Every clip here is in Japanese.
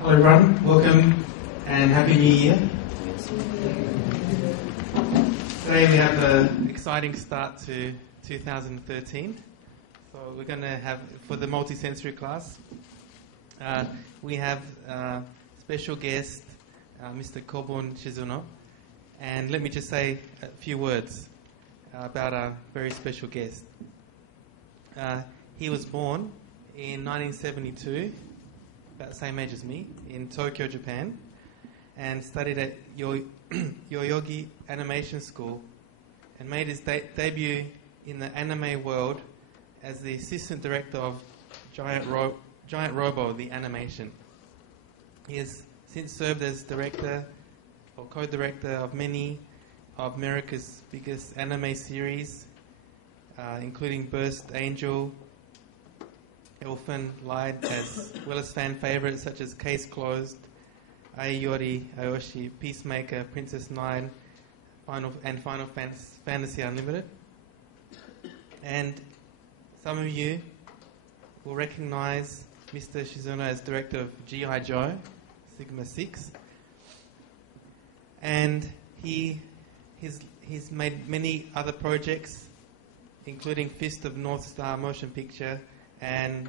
Hello everyone, welcome and Happy New Year. Today we have an exciting start to 2013. So we're going to have, for the multisensory class, we have special guest, Mr. Kobun Shizuno. And let me just say a few words about our very special guest. He was born in 1972, about the same age as me, in Tokyo, Japan, and studied at Yoyogi Animation School and made his debut in the anime world as the assistant director of Giant Robo, the animation. He has since served as director or co-director of many of America's biggest anime series, including Burst Angel, Elfen Lied, as well as fan favorites such as Case Closed, Aiyori Aoshi, Peacemaker, Princess Nine, Final Fantasy Unlimited. And some of you will recognize Mr. Shizuno as director of G.I. Joe, Sigma 6. And he's made many other projects, including Fist of North Star motion picture and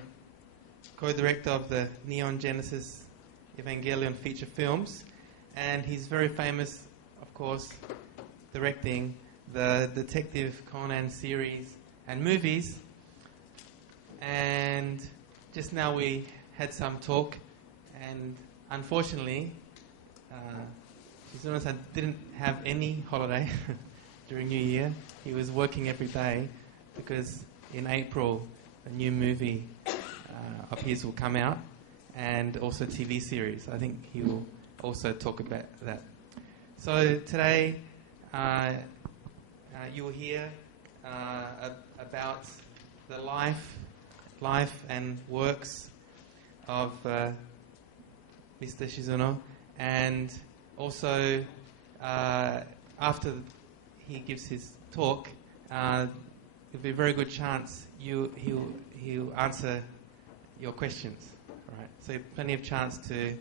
co-director of the Neon Genesis Evangelion feature films. And he's very famous, of course, directing the Detective Conan series and movies. And just now we had some talk, and unfortunately, Shizuno-san didn't have any holiday during New Year. He was working every day because in April a new movie of his will come out, and also TV series. I think he will also talk about that. So today you will hear about the life and works of Mr. Shizuno, and also after he gives his talk, there'll be a very good chance he'll answer your questions. All right, so plenty of chance to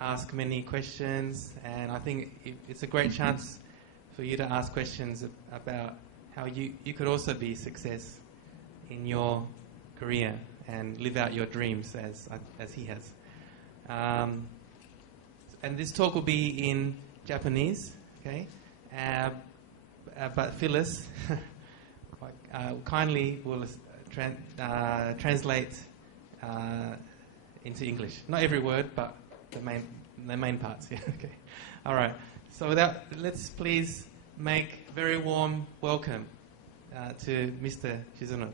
ask many questions, and I think it's a great chance for you to ask questions about how you could also be a success in your career and live out your dreams as he has. And this talk will be in Japanese, okay? But Phyllis kindly will translate into English. Not every word, but the main parts. Yeah. Okay. All right. So let's please make very warm welcome to Mr. Shizuno.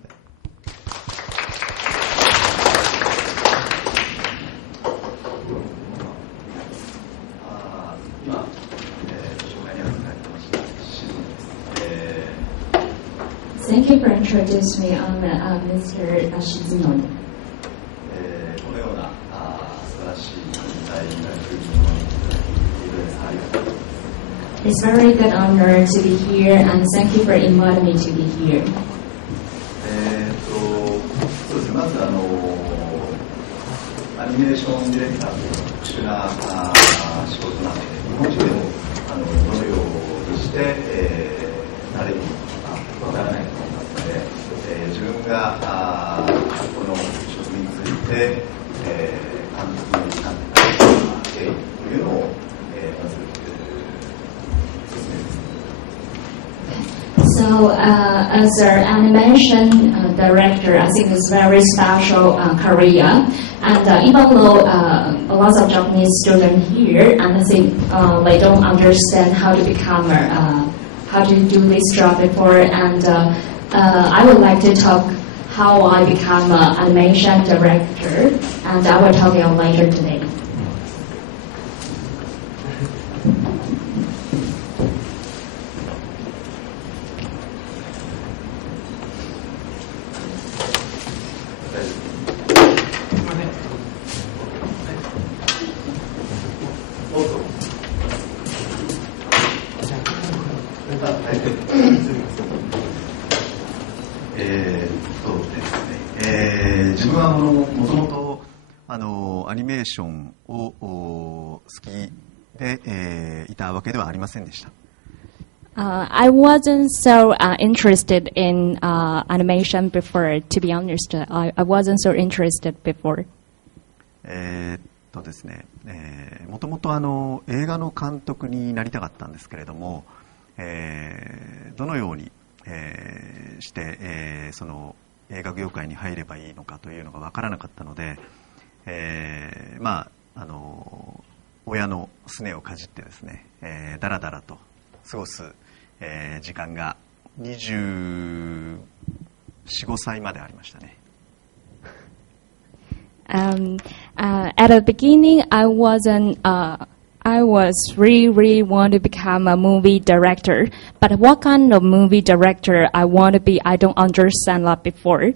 Thank you for introducing me. I'm Mr. Shizuno. It's a very good honor to be here, and thank you for inviting me to be here. So, as an animation director, I think it's very special career. And even though a lot of Japanese students here, and I think they don't understand how to become, how to do this job before, and I would like to talk how I become an animation director, and I will talk about later today. アニメーションを好きで、いたわけではありませんでした。I wasn't so interested in animation before, to be honest. I wasn't so interested before. ですね、もともと映画の監督になりたかったんですけれども、どのように、して、その映画業界に入ればいいのかというのが分からなかったので、親のすねをかじってですね、だらだらと過ごす、時間が24、5歳までありましたね。At the beginning, I was really want to become a movie director. But what kind of movie director I want to be, I don't understand that before.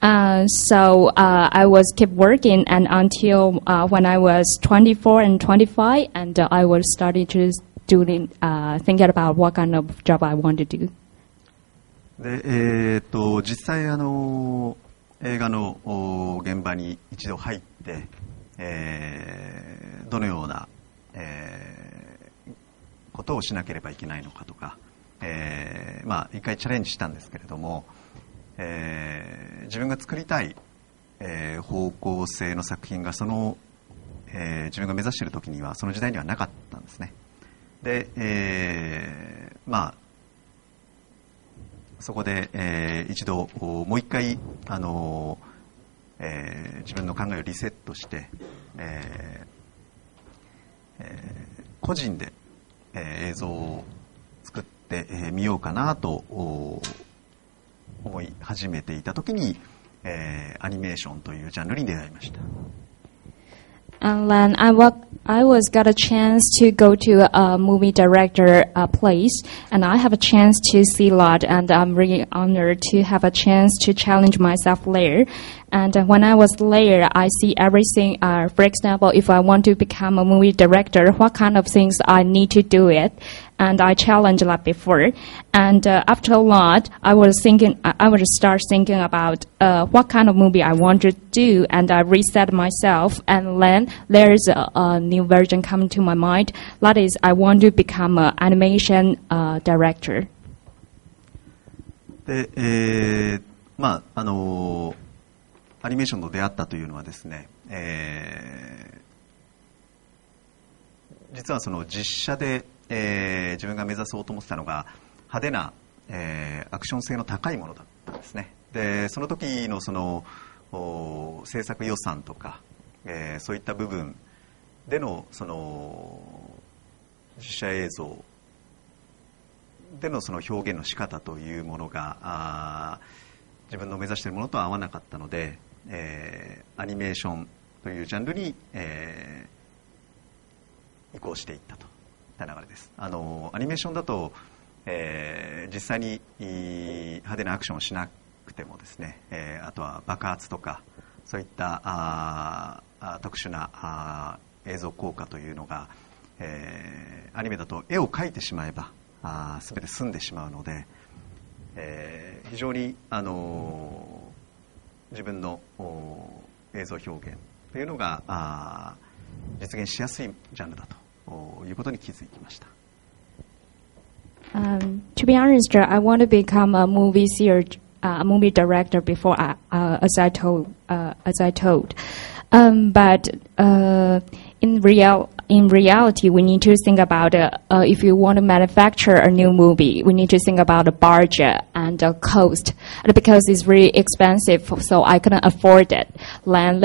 So I was keep working and until when I was 24 and 25, and I was starting to thinking about what kind of job I want to do. で、実際映画の現場に一度入って、どのような、ことをしなければいけないのかとか、一回チャレンジしたんですけれども、自分が作りたい、方向性の作品が自分が目指している時にはその時代にはなかったんですね。で、そこで、一度もう一回、自分の考えをリセットして、個人で、映像を作ってみようかなと思い始めていた時に、アニメーションというジャンルに出会いました。And then I was got a chance to go to a movie director place, and I have a chance to see a lot, and I'm really honored to have a chance to challenge myself there. And when I was there, I see everything. For example, if I want to become a movie director, what kind of things I need to do it, and I challenged that before. And after a lot, I would start thinking about what kind of movie I want to do, and I reset myself. And then there's a new version coming to my mind. That is, I want to become an animation director. で、アニメーションと出会ったというのはですね、実はその実写で、自分が目指そうと思ってたのが派手な、アクション性の高いものだったんですね。で、その時のその制作予算とか、そういった部分でのその実写映像でのその表現の仕方というものが自分の目指しているものとは合わなかったので、アニメーションというジャンルに、移行していったといった流れです。アニメーションだと、実際に派手なアクションをしなくてもですね、あとは爆発とかそういった特殊な映像効果というのが、アニメだと絵を描いてしまえば全て済んでしまうので、非常に自分の映像表現というのが実現しやすいジャンルだということに気づきました。To be honest, I want to become a movie director before, as I told. But in reality, we need to think about if you want to manufacture a new movie, we need to think about the budget and the cost. And because it's really expensive, so I couldn't afford it. Then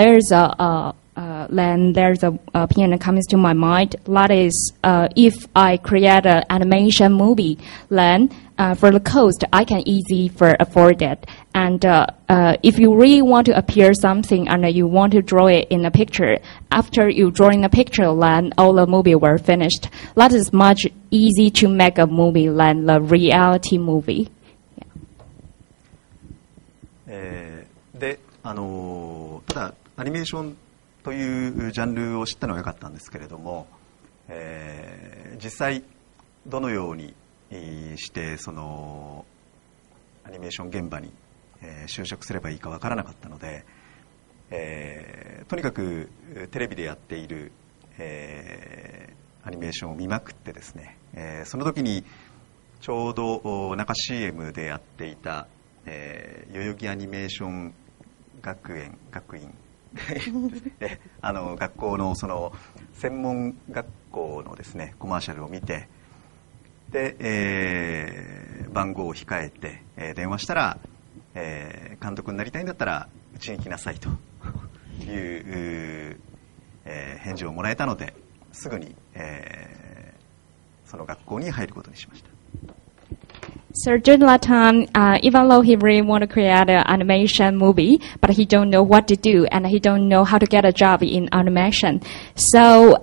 there's a opinion that comes to my mind. That is, if I create an animation movie, then for the cost, I can easily afford it. And if you really want to appear something and you want to draw it in a picture, after you drawing a picture, then all the movie were finished. That is much easy to make a movie than the reality movie. Yeah. で、ただアニメーションというジャンルを知ったのは良かったんですけれども、実際どのようにしてそのアニメーション現場に就職すればいいか分からなかったので、とにかくテレビでやっている、アニメーションを見まくってですね、その時にちょうど中 CM でやっていた、代々木アニメーション学院学校のその専門学校のですねコマーシャルを見て、で、番号を控えて、電話したら、監督になりたいんだったらうちに来なさいという、返事をもらえたので、すぐに、その学校に入ることにしました。So during that time, even though he really want to create an animation movie, but he don't know what to do and he don't know how to get a job in animation. So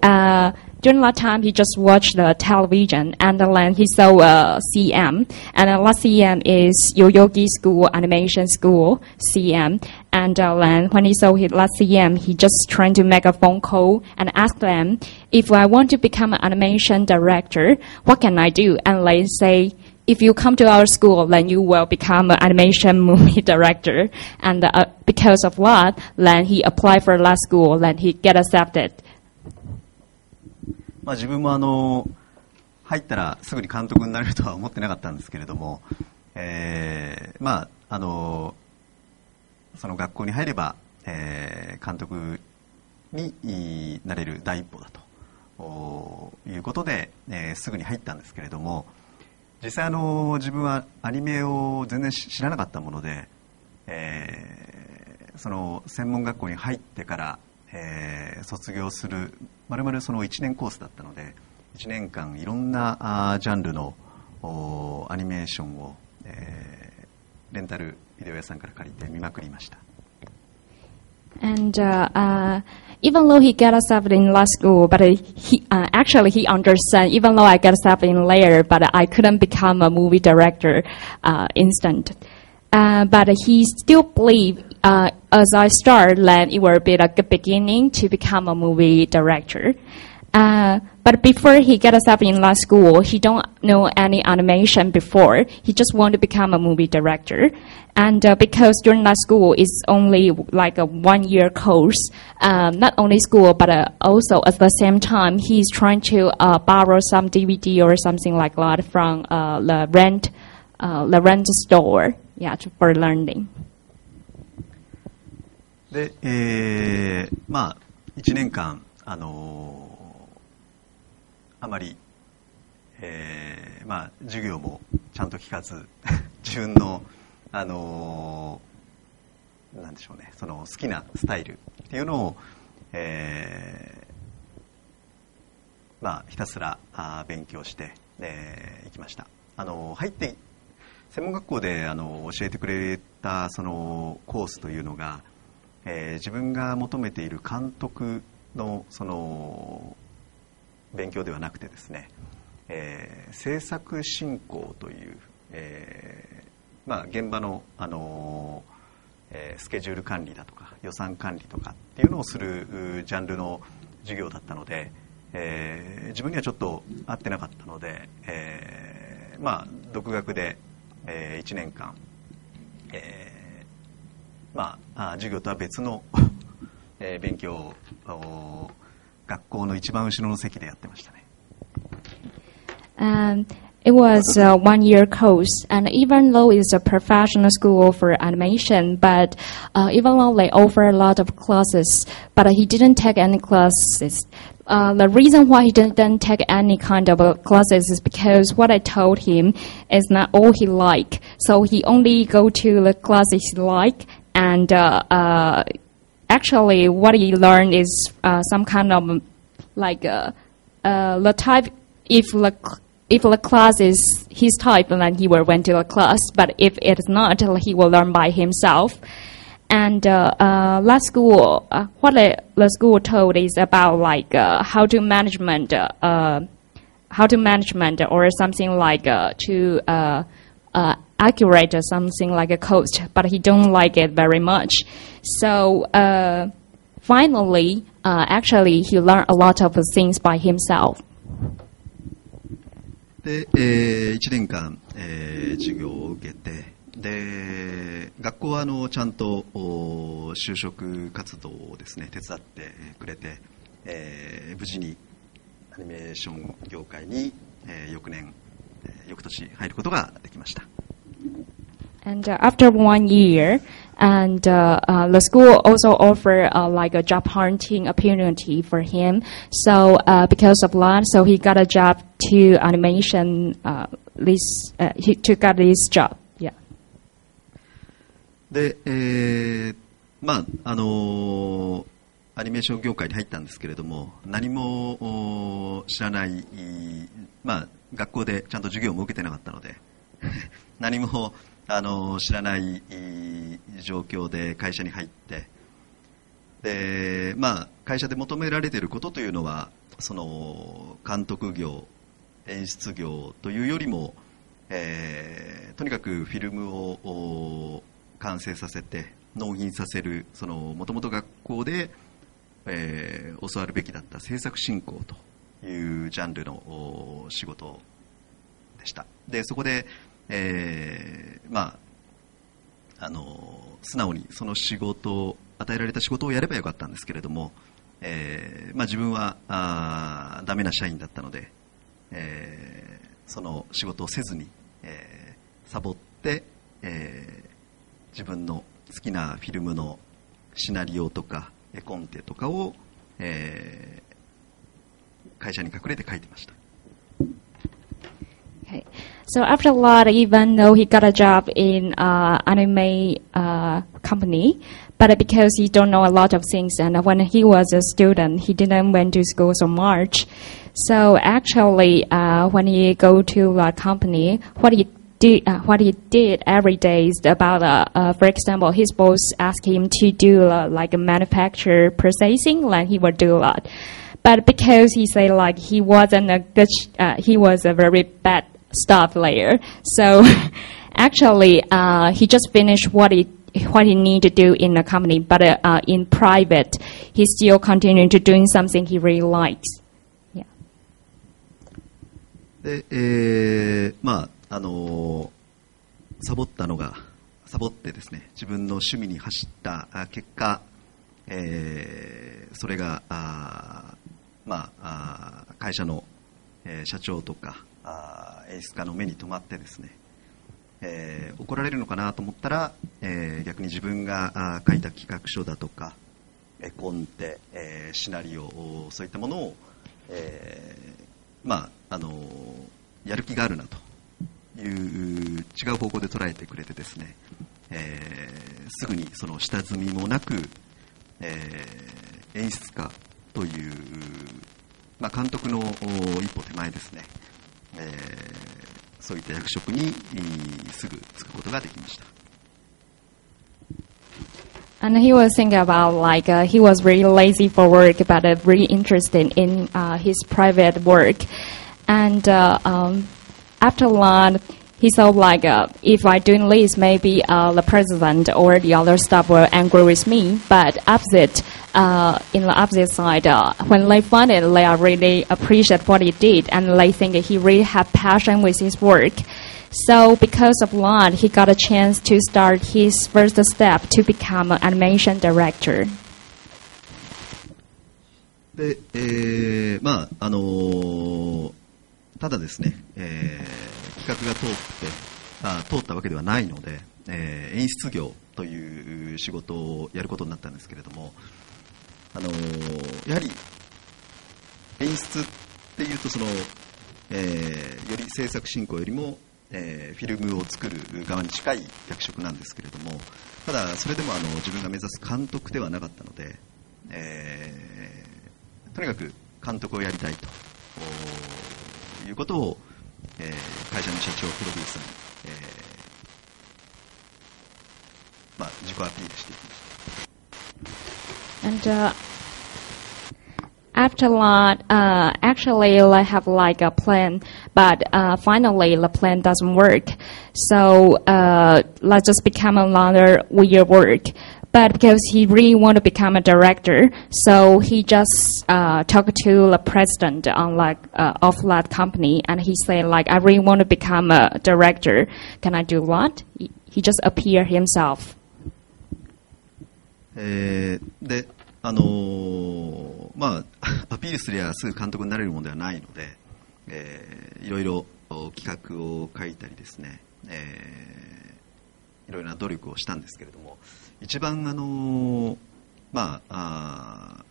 during that time, he just watched the television and then he saw CM. And last CM is Yoyogi School Animation School CM. And then when he saw his last CM, he just trying to make a phone call and ask them, if I want to become an animation director, what can I do? And they say, if you come to our school, then you will become an animation movie director. And because of that, then he applied for that school, then he get accepted. 自分も入ったらすぐに監督になれるとは思ってなかったんですけれども、その学校に入れば、監督になれる第一歩だということで、すぐに入ったんですけれども、実際自分はアニメを全然知らなかったもので、その専門学校に入ってから、卒業するまるまるその1年コースだったので、1年間いろんなジャンルのアニメーションを、レンタルビデオ屋さんから借りて見まくりました。And even though he got accepted in law school, but he understand, even though I got accepted in later, but I couldn't become a movie director instant. But he still believed, as I started, that it would be a good beginning to become a movie director. But before he got accepted in law school, he don't know any animation before. He just want to become a movie director. And because during that school it's only like a 1-year course, not only school but also at the same time he's trying to borrow some DVD or something like that from the rent store, yeah, for learning. で、1年間あまり、授業もちゃんと聞かず自分のなんでしょうね、その好きなスタイルっていうのを、ひたすら勉強していきました。入って専門学校で教えてくれたそのコースというのが、自分が求めている監督のその勉強ではなくてですね、制作進行という、現場の、スケジュール管理だとか予算管理とかっていうのをするジャンルの授業だったので、自分にはちょっと合ってなかったので、独学で、1年間、授業とは別の勉強を学校の一番後ろの席でやってましたね。It was a 1-year course, and even though it's a professional school for animation, but even though they offer a lot of classes, but he didn't take any classes. The reason why he didn't take any kind of classes is because what I told him is not all he like. So he only go to the classes he like, and actually what he learned is some kind of like the type. If the class is his type, then he will went to the class. But if it is not, he will learn by himself. And that school, what the school told is about like how to management or something like to accurate or something like a coach. But he don't like it very much. So finally, actually, he learned a lot of things by himself. で、1年間、授業を受けて、で学校はちゃんと就職活動をですね手伝ってくれて、無事にアニメーション業界に、翌年入ることができました。And after 1 year, and the school also offered like a job hunting opportunity for him. So because of that, so he got a job to animation. He got this job. Yeah. で、アニメーション業界に入ったんですけれども、何も知らない、学校でちゃんと授業も受けてなかったので何も知らない状況で会社に入って、で、会社で求められていることというのはその監督業、演出業というよりも、とにかくフィルムを完成させて納品させる、そのもともと学校で、教わるべきだった制作進行というジャンルの仕事でした。でそこで素直にその仕事、与えられた仕事をやればよかったんですけれども、自分はダメな社員だったので、その仕事をせずに、サボって、自分の好きなフィルムのシナリオとか絵コンテとかを、会社に隠れて書いてました。Okay. So after that, even though he got a job in anime company, but because he don't know a lot of things, and when he was a student, he didn't went to school so much. So actually, when he go to the company, what he did every day is about, for example, his boss asked him to do like a manufacture processing, like he would do that. But because he said like he wasn't a good, he was a very bad staff layer. So actually, he just finished what he need to do in the company, but in private, he still continued to doing something he really likes. Yeah. で、サボってですね、自分の趣味に走った結果、それが会社の、社長とか演出家の目に留まってですね、怒られるのかなと思ったら、逆に自分が書いた企画書だとか絵コンテ、シナリオ、そういったものを、やる気があるなという違う方向で捉えてくれてですね、すぐにその下積みもなく、演出家という、監督の一歩手前ですね、そういった役職にすぐ就くことができました。And he was thinking about like he was really lazy for work, but really interested in his private work. And after that, he thought like if I do this, maybe the president or the other staff will angry with me. But opposite, in the opposite side, when they find it, they are really appreciate what he did, and they think he really have passion with his work. So because of that, he got a chance to start his first step to become an animation director. で、ただですね、企画が通ったわけではないので、演出業という仕事をやることになったんですけれども、やはり演出っていうとその、より制作進行よりもフィルムを作る側に近い役職なんですけれども、ただそれでも自分が目指す監督ではなかったので、とにかく監督をやりたいということを、会社の社長プロデューサーに、自己アピールしていきました。And after that, actually, I have like a plan, but finally the plan doesn't work. So let's just become another weird work. But because he really want to become a director, so he just talked to the president on like of that company, and he said like, I really want to become a director. Can I do what? he just appear himself. で、まあ、アピールすりゃすぐ監督になれるものではないので、いろいろ企画を書いたりですね、いろいろな努力をしたんですけれども、一番まあ、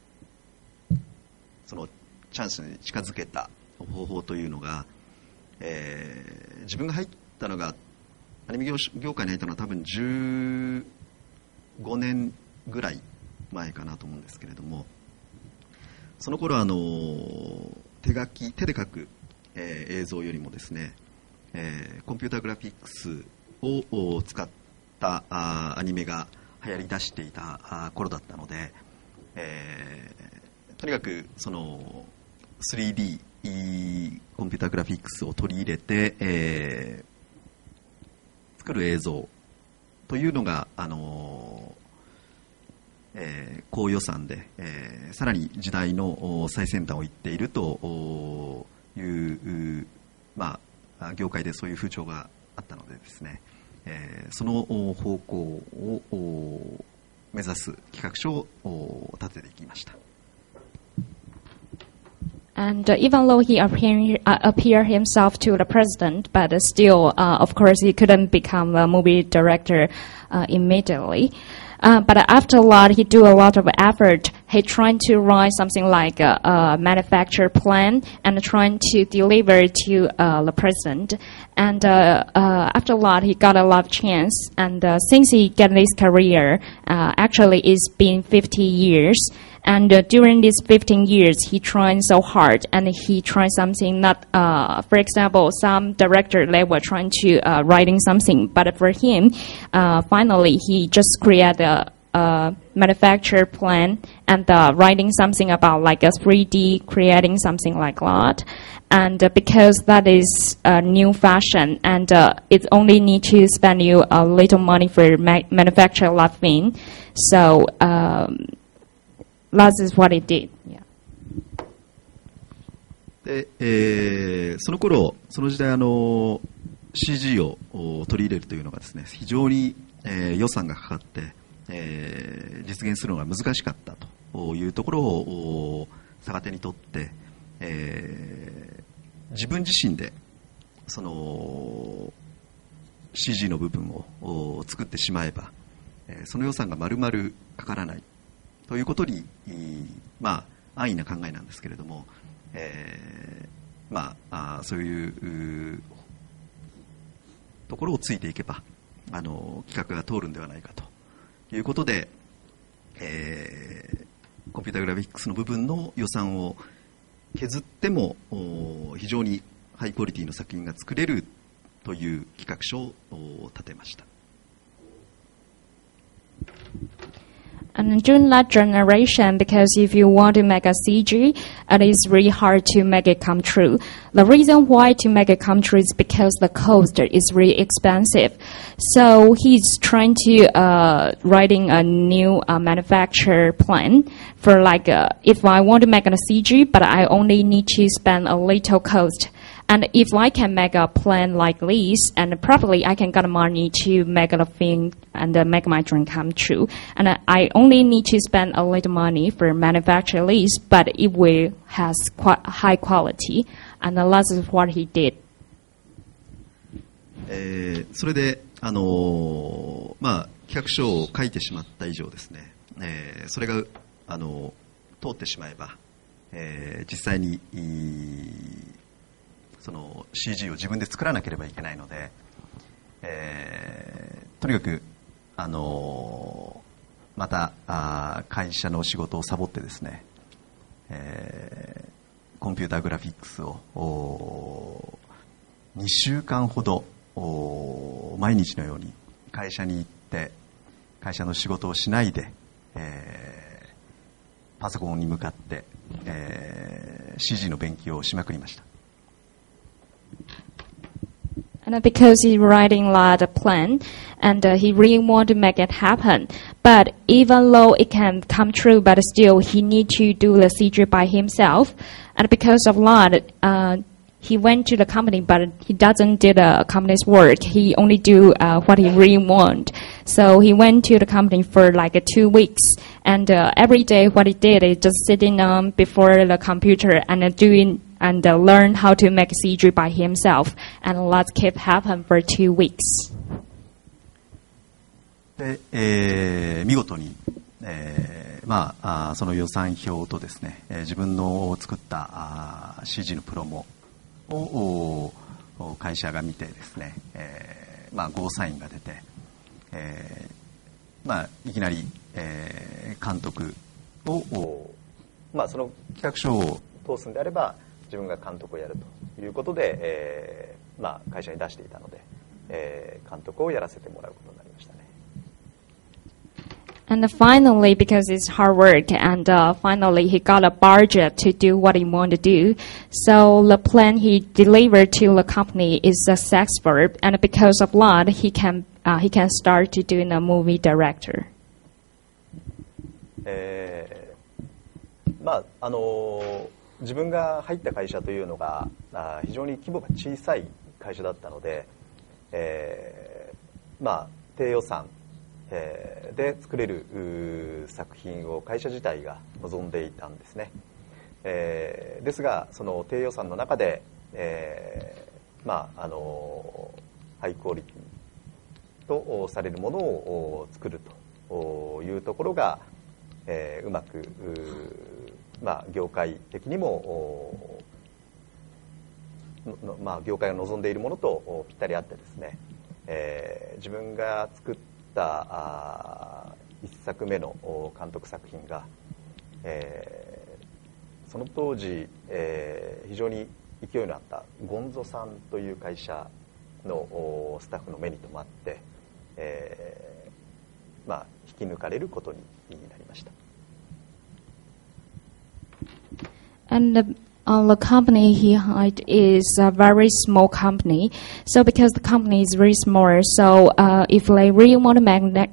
そのチャンスに近づけた方法というのが、自分が入ったのがアニメ業界に入ったのは多分15年ぐらい前かなと思うんですけれども、その頃手で描く、映像よりもですね、コンピューターグラフィックスを使ったアニメが流行り出していた頃だったので、とにかくその 3D コンピューターグラフィックスを取り入れて、作る映像というのが高予算で、さらに時代の最先端を行っているという、まあ、業界でそういう風潮があったのでですね、その方向を目指す企画書を立てていきました。And even though he appeared himself to the president, but still, of course, he couldn't become a movie director immediately. But after a lot, he do a lot of effort. He trying to write something like a manufacture plan and trying to deliver to the president. And after a lot, he got a lot of chance. And since he got this career, actually it's been 50 years. And during these 15 years, he tried so hard, and he tried something not, for example, some director, they were trying to writing something, but for him, finally, he just created a manufacture plan and writing something about like a 3D, creating something like that. And because that is a new fashion, and it only need to spend you a little money for manufacture a lot of thing. So, that is what it did. Yeah. で、その頃、その時代CG を取り入れるというのがですね、非常に、予算がかかって、実現するのが難しかったというところを逆手にとって、自分自身でその CG の部分を作ってしまえば、その予算が丸々かからないということに、まあ、安易な考えなんですけれども、まあ、そういうところをついていけば企画が通るんではないかということで、コンピュータグラフィックスの部分の予算を削っても非常にハイクオリティの作品が作れるという企画書を立てました。And during that generation, because if you want to make a CG, it is really hard to make it come true. The reason why to make it come true is because the cost is really expensive. So he's trying to writing a new manufacture plan for like if I want to make a CG, but I only need to spend a little cost. And if I can make a plan like this, and probably I can get money to make a thing and make my dream come true. And I only need to spend a little money for manufacture this, but it will has high quality. And that's what he did. それでまあ企画書を書いてしまった以上ですね、それが通ってしまえば、実際にその CG を自分で作らなければいけないので、とにかくまた会社の仕事をサボってですね、コンピューターグラフィックスを2週間ほど毎日のように会社に行って会社の仕事をしないで、パソコンに向かって、CG の勉強をしまくりました。And because he's writing a lot of plan, and he really want to make it happen. But even though it can come true, but still he need to do the CG by himself. And because of that, he went to the company, but he doesn't do the company's work. He only do what he really want. So he went to the company for like 2 weeks, and every day what he did is just sitting before the computer and doing and learn how to make CG by himself. And that kept happen for 2 weeks. で、見事に、その予算表とですね、自分の作ったCG のプロモを会社が見てですね、ゴーサインが出て、いきなり、監督を、その企画書を通すんであれば自分が監督をやるということで、会社に出していたので、監督をやらせてもらうことになりましたね。And finally, because it's hard work, and finally he got a budget to do what he wanted to do. So the plan he delivered to the company is successful, and because of that, he can start to doing a movie director. 自分が入った会社というのが非常に規模が小さい会社だったので、低予算で作れる作品を会社自体が望んでいたんですね。ですがその低予算の中で、ハイクオリティとされるものを作るというところが、うまく業界的にも、業界が望んでいるものとぴったりあってですね、自分が作った一作目の監督作品が、その当時、非常に勢いのあったゴンゾさんという会社のスタッフの目に留まって、引き抜かれることになりました。And the company he hired is a very small company. So because the company is very small, so if they really want to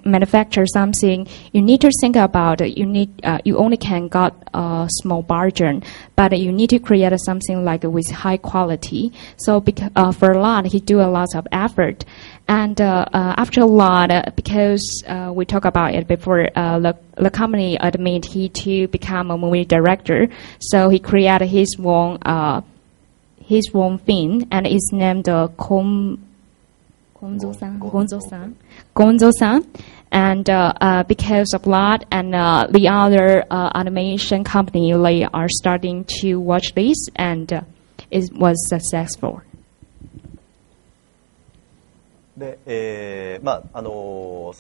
manufacture something, you need to think about it. You only can got a small margin, but you need to create something like with high quality. So for a lot, he do a lot of effort. And after a lot, because we talked about it before, the company admitted he to become a movie director. So he created his own thing, and it's named Gonzo-san. And because of that, and the other animation company, they are starting to watch this, and it was successful. で、そ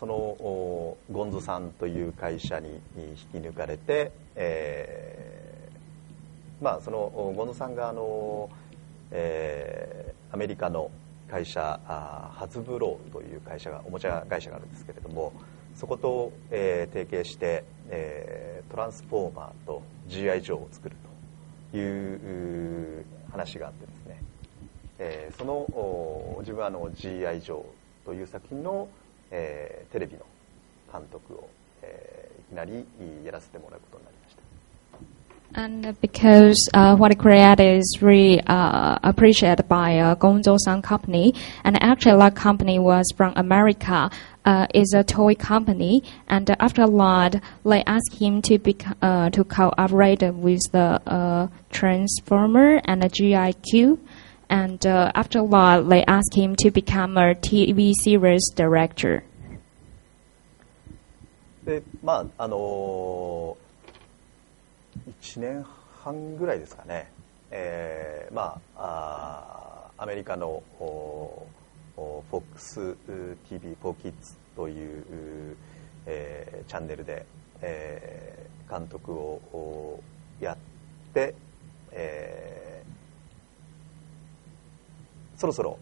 のゴンゾさんという会社に引き抜かれて、そのゴンゾさんがアメリカの会社ハズブローという会社がおもちゃ会社があるんですけれども、そこと、提携して、トランスフォーマーと GI ジョーを作るという話があってですね、その自分はGI ジョーという作品の、テレビの監督を、いきなりやらせてもらうことになりました。And because what he created is really appreciated by Gonzo-san company, and actually that company was from America, is a toy company, and after that they asked him to cooperate with the Transformer and the GIQ. And after that, they asked him to become a TV series director. で、1年半ぐらいですかね、アメリカのFOX TV for Kids という、チャンネルで、監督をやって、そろそろ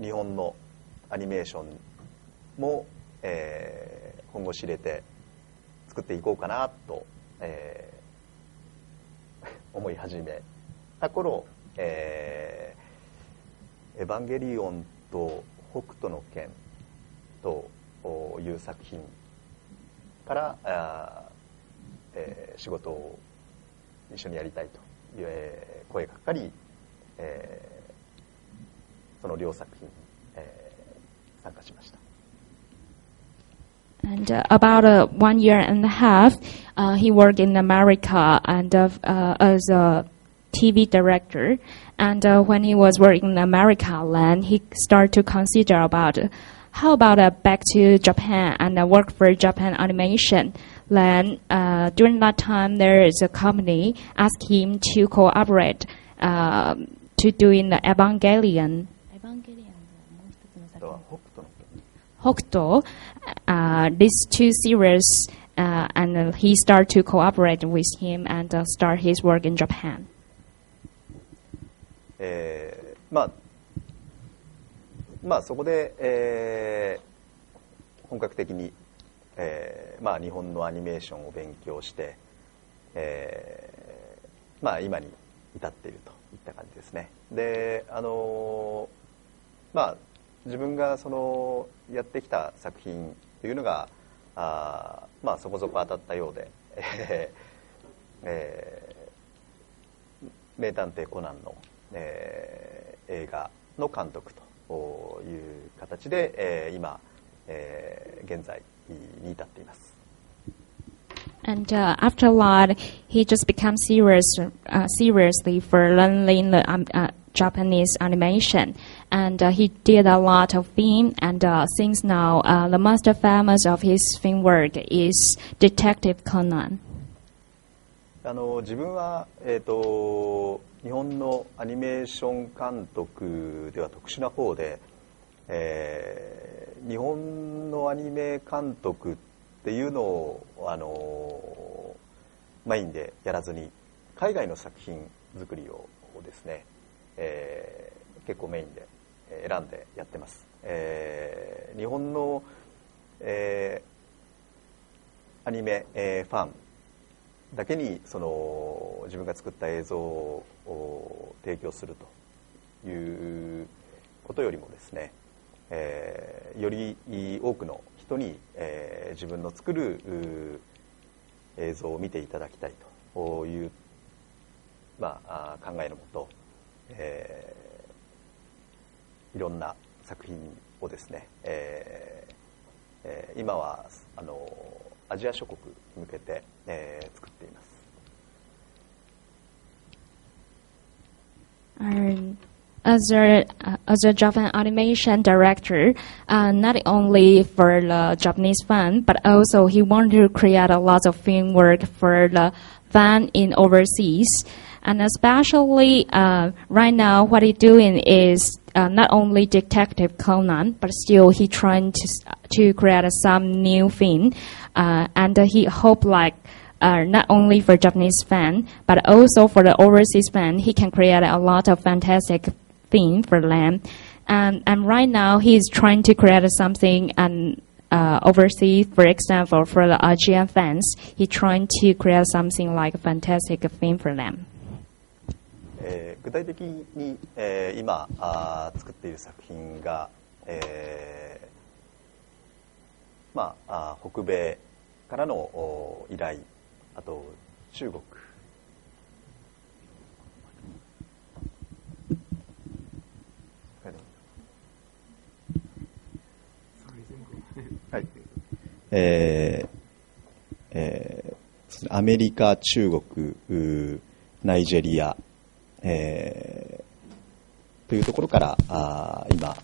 日本のアニメーションも、本腰入れて作っていこうかなと、思い始めた頃、エヴァンゲリオンと北斗の拳という作品から仕事を一緒にやりたいという、声がかかり、その両作品に、参加しました。And about 1 year and a half, he worked in America and as a TV director. And when he was working in America, then he started to consider about how about back to Japan and work for Japan Animation. Then during that time, there is a company asked him to cooperate to doing the Evangelion. Hokuto, these two series, and he started to cooperate with him and start his work in Japan. まあそこで、本格的に、日本のアニメーションを勉強して、今に至っているといった感じですね。で、自分がそのやってきた作品というのがそこそこ当たったようで、名探偵コナンの、映画の監督という形で、今、現在に至っています。And after a lot, he just became seriously for learning the Japanese animation, and he did a lot of film. And since now, the most famous of his film work is Detective Conan. 自分は、日本のアニメーション監督では特殊な方で、日本のアニメ監督っていうのをメインでやらずに海外の作品作りをですね、結構メインで選んでやってます。日本の、アニメ、ファンだけにその自分が作った映像を提供するということよりもですね、より多くの人に、自分の作る映像を見ていただきたいという、考えのもと、いろんな作品をですね、今はアジア諸国に向けて、作っています。As a Japan animation director, not only for the Japanese fan, but also he wanted to create a lot of film work for the fan in overseas. And especially right now, what he's doing is not only Detective Conan, but still he trying to create some new film, and he hope like not only for Japanese fan, but also for the overseas fan, he can create a lot of fantastic thing for them. And right now he's trying to create something overseas, for example, for the Adrian fans, he's trying to create something like a fantastic film for them. 具体的に、今作っている作品が、北米からの依頼、あと中国、はいアメリカ、中国、ナイジェリア、というところから今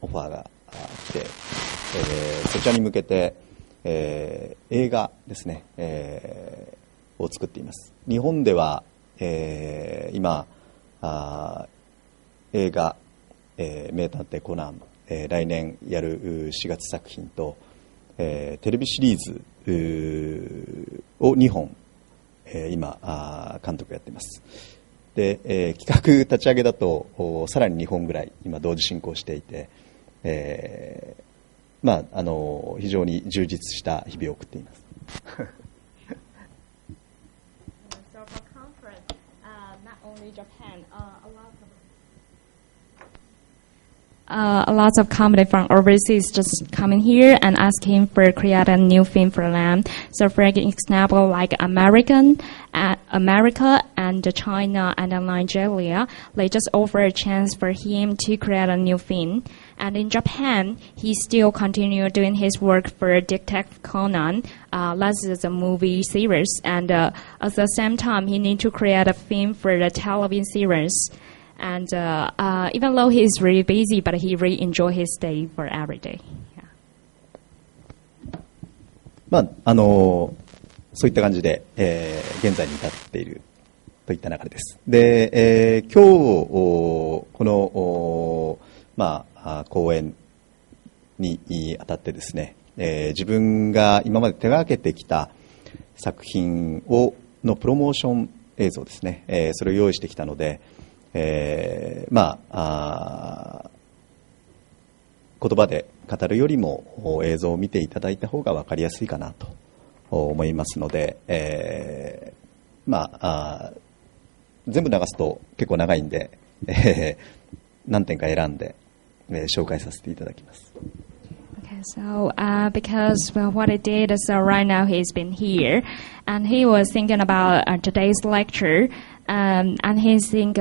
オファーが来て、そちらに向けて、映画ですね、を作っています。日本では、今映画、名探偵コナン、来年やる4月作品と、テレビシリーズを2本、今監督やっています。で、企画立ち上げだとさらに2本ぐらい今同時進行していて、非常に充実した日々を送っています。A lot of company from overseas just coming here and asking for create a new film for them. So for example, like America and China and Nigeria, they just offer a chance for him to create a new film. And in Japan, he still continued doing his work for Detective Conan. That is a movie series. And at the same time, he needs to create a film for the television series. And even though he's really busy, but he really enjoys his day for every day. Yeah. そういった感じで、現在に至っているといった流れです。で、今日この、講演にあたってですね、自分が今まで手がけてきた作品のプロモーション映像ですね、それを用意してきたので、言葉で語るよりも映像を見ていただいた方が分かりやすいかなと思いますので、全部流すと結構長いんで、何点か選んで、紹介させていただきます。Okay, so because what I did is right now he's been here and he was thinking about today's lecture and he think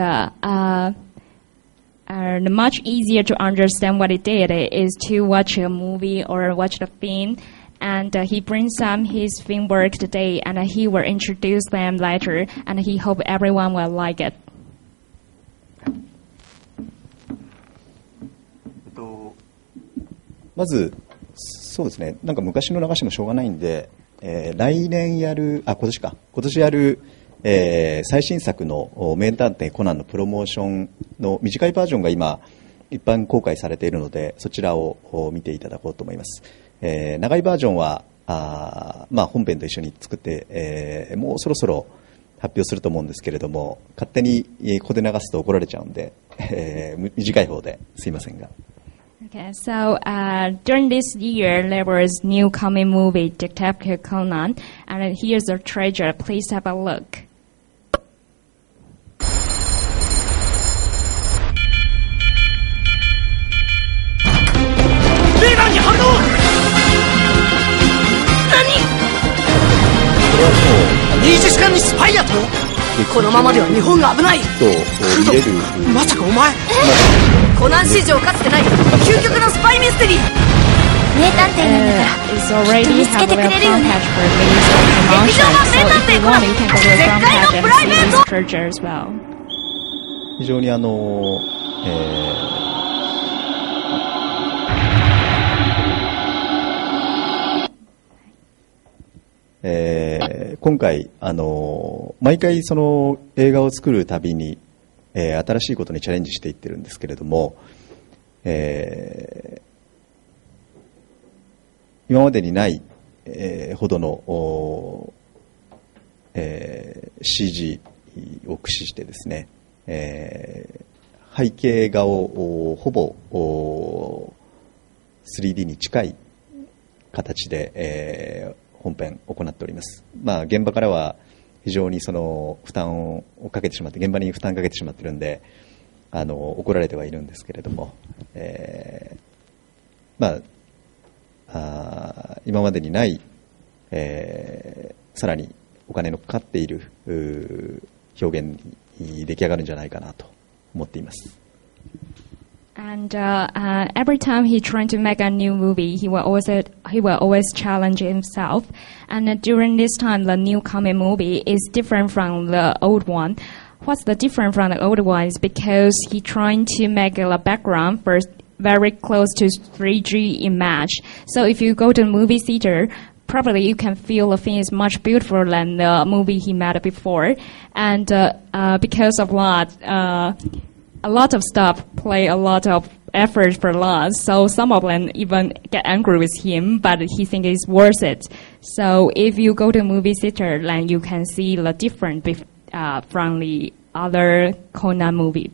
much easier to understand what he did is to watch a movie or watch the film. And he brings some his film work today, and he will introduce them later, and he hope everyone will like it. まずそうですね。なんか昔の流してもしょうがないんで、来年やる今年やる、最新作の名探偵コナンのプロモーションの短いバージョンが今一般公開されているので、そちらを見ていただこうと思います。長いバージョンは本編と一緒に作って、もうそろそろ発表すると思うんですけれども、勝手にここで流すと怒られちゃうんで、短い方ですいませんが。Okay, so during this year there was new coming movie Detective Conan, and here's the trailer. Please have a look. レーダーに反応！イージス艦にスパイアと？このままでは日本が危ない。まさかお前？コナン史上かつてない究極のスパイミステリー。名探偵なんだから見つけてくれるよね。劇場版名探偵コナン絶海のプライベート。非常に今回毎回その映画を作るたびに、新しいことにチャレンジしていってるんですけれども、今までにない、ほどの、CG を駆使してですね、背景画をほぼ3D に近い形で、本編を行っております。現場からは非常にその負担をかけてしまって、現場に負担かけてしまっているんで、怒られてはいるんですけれども、今までにない、さらにお金のかかっている表現に出来上がるんじゃないかなと思っています。And every time he trying to make a new movie, he will always challenge himself. And during this time, the new coming movie is different from the old one. What's the difference from the old one is because he trying to make a background first very close to 3D image. So if you go to the movie theater, probably you can feel the film is much beautiful than the movie he made before. And because of that, a lot of stuff play a lot of effort for lots, so some of them even get angry with him, but he thinks it's worth it. So if you go to movie theater, then you can see the difference from the other Conan movie.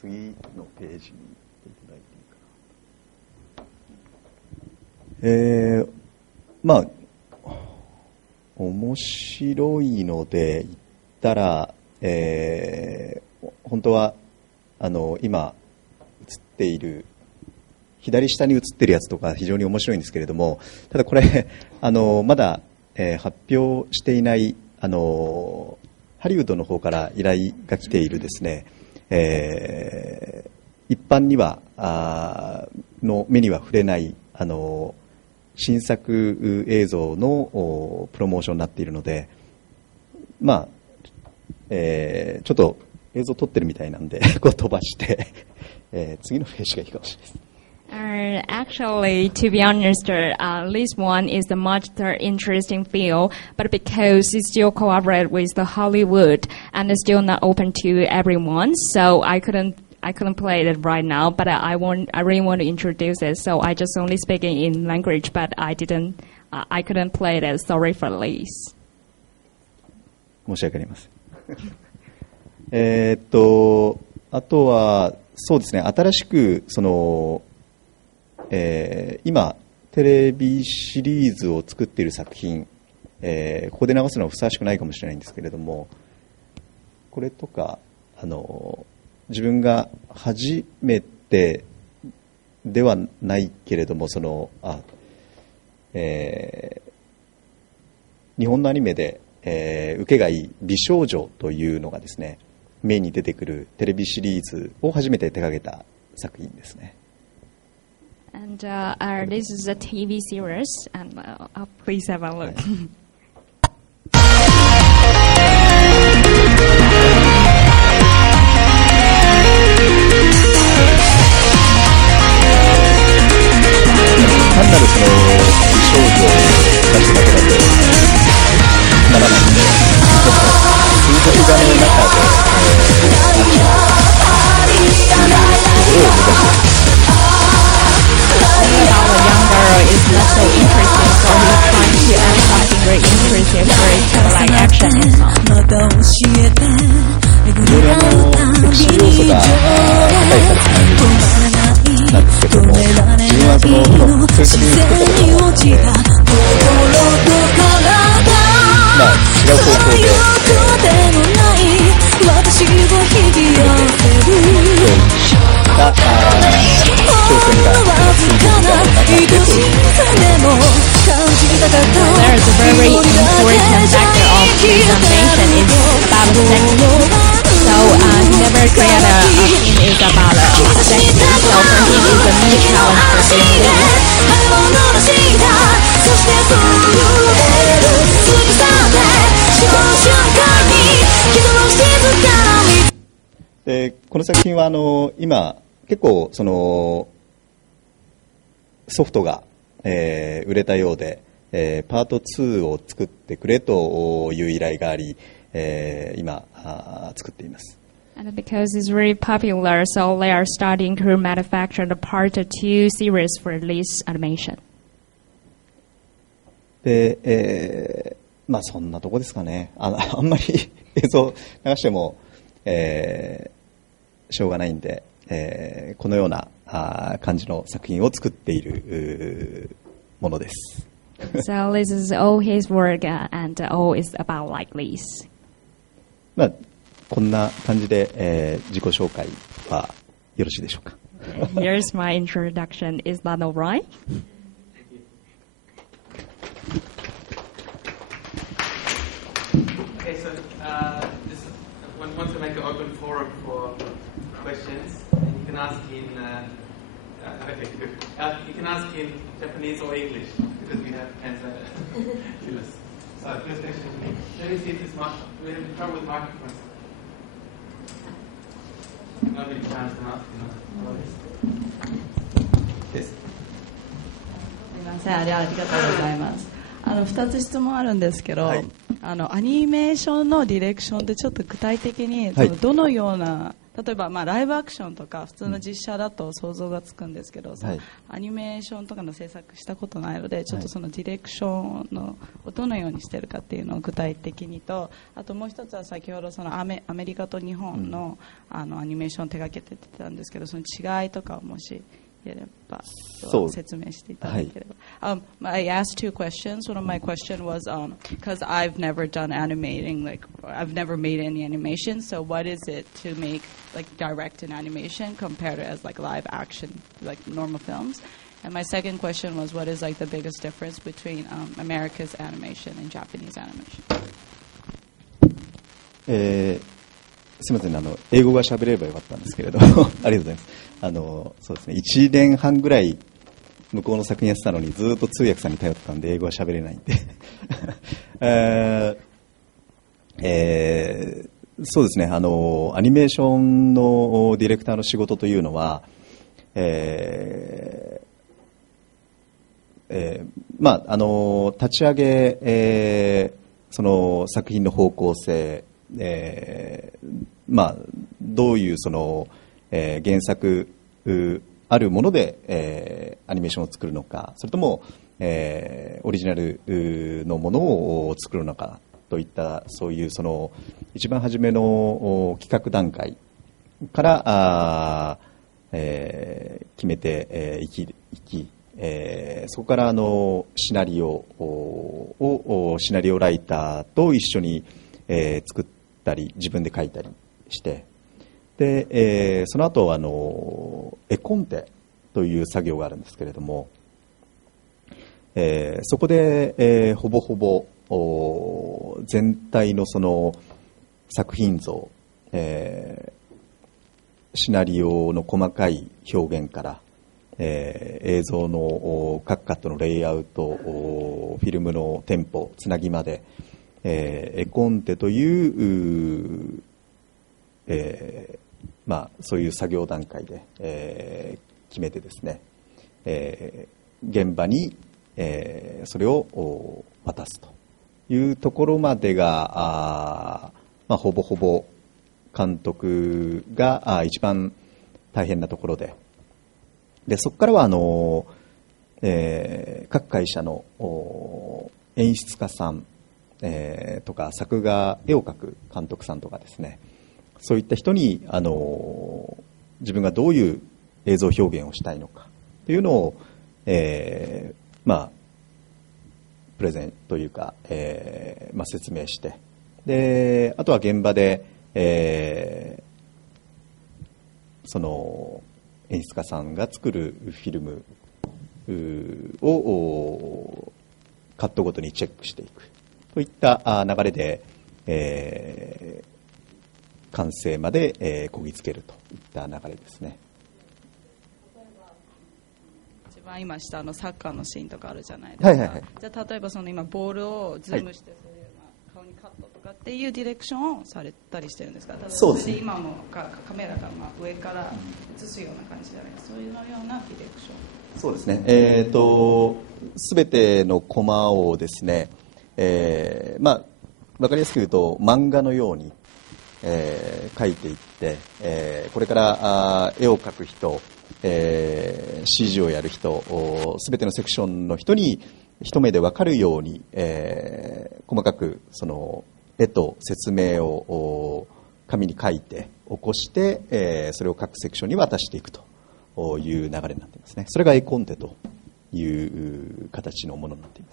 次のページに行っていただいていいかな。面白いので言ったら、本当は今映っている左下に映っているやつとか非常に面白いんですけれども、ただこれまだ、発表していない、ハリウッドの方から依頼が来ているですね、一般にはの目には触れない新作映像のプロモーションになっているので、まあちょっと映像撮ってるみたいなんでこう飛ばして、次のページがいいかもしれないです。Actually, to be honest, this one is a much interesting field, but because it still collaborate with the Hollywood and it's still not open to everyone, so I couldn't play it right now. But I really want to introduce it, so I just only speaking in language, but I couldn't play it. Sorry for this. 申し訳ありません。あとはそうですね、新しく今テレビシリーズを作っている作品、ここで流すのはふさわしくないかもしれないんですけれども、これとか自分が初めてではないけれども日本のアニメで、受けがいい美少女というのがですね、メインに出てくるテレビシリーズを初めて手掛けた作品ですね。And this is a TV series, and please have a look. 単なる美少女を出しただけだとならないので、水族画の中でアクションを目指しています。About a young girl is not so interesting, so he's trying to add something very interesting, very like action and song. 非常にセクシー要素が高い作品なんですけども、自分はそういう作品を作ったことがあるので、違う方向で、挑戦が水族画の中でという。There is a very important factor of his animation is about sex. So he never created a scene is about sex. So for him it's a new challenge for doing this. この作品は今結構ソフトが、売れたようで、パート2を作ってくれという依頼があり、今作っています。And because it's very popular, so they are starting to manufacture the part 2 series for this animation. で、まあそんなとこですかね。あんまり映像流しても、しょうがないんで、このような感じの作品を作っているものです。So this is all his work, and all is about like this. まあこんな感じで、自己紹介はよろしいでしょうか。Here's my introduction. Is that all right? Okay, so this want to make an open forum for questions. You can ask in okay, good. You can ask in Japanese or English because we have translators. So first question to me. Let me see if this we have trouble with microphones. Nobody turns them up. Yes. すみません、ありがとうございます。2つ質問あるんですけど、はい、アニメーションのディレクションってちょっと具体的に、はい、どのような、例えば、ライブアクションとか普通の実写だと想像がつくんですけど、はい、アニメーションとかの制作したことないので、ちょっとそのディレクションのをどのようにしてるかっていうのを具体的にと、あともう一つは先ほどそのアメリカと日本の、アニメーションを手掛けてたんですけど、その違いとかをもし説明していただければ。I asked two questions. One of my question was because I've never done animating, like I've never made any animation. So what is it to make like direct an animation compared to as like live action, like normal films? And my second question was, what is like the biggest difference between America's animation and Japanese animation? すみません、英語が喋れればよかったんですけれどありがとうございます。そうですね、1年半ぐらい向こうの作品やってたのにずっと通訳さんに頼ってたんで英語は喋れないんでそうですね、アニメーションのディレクターの仕事というのは、立ち上げ、その作品の方向性、どういうその、原作あるもので、アニメーションを作るのか、それとも、オリジナルのものを作るのかといったそういうその一番初めの企画段階から決めていき、そこからシナリオをシナリオライターと一緒に作ったり自分で書いたりして、でその後絵コンテという作業があるんですけれども、そこで、ほぼほぼ全体のその作品像、シナリオの細かい表現から、映像の各カットのレイアウト、フィルムのテンポつなぎまで、絵コンテという、そういう作業段階で、決めてですね、現場にそれを渡すというところまでがほぼほぼ監督が一番大変なところで、そこからは各会社の演出家さん、とか作画絵を描く監督さんとかですね、そういった人に自分がどういう映像表現をしたいのかというのをプレゼンというか、説明して、であとは現場で、その演出家さんが作るフィルムをカットごとにチェックしていくといった流れで、完成までこぎつけるといった流れですね。今したサッカーのシーンとかあるじゃないですか、はいはいはい、じゃあ例えばその今ボールをズームして、そういう顔にカットとかっていうディレクションをされたりしてるんですか？そうですね、今もカメラが上から映すような感じじゃないですか、そういうのようなディレクション。そうですね、全てのコマをですね、分かりやすく言うと漫画のように、描いていって、これから絵を描く人、CG をやる人、すべてのセクションの人に一目で分かるように、細かくその絵と説明を紙に書いて起こして、それを各セクションに渡していくという流れになっていますね。それが絵コンテという形のものになっていま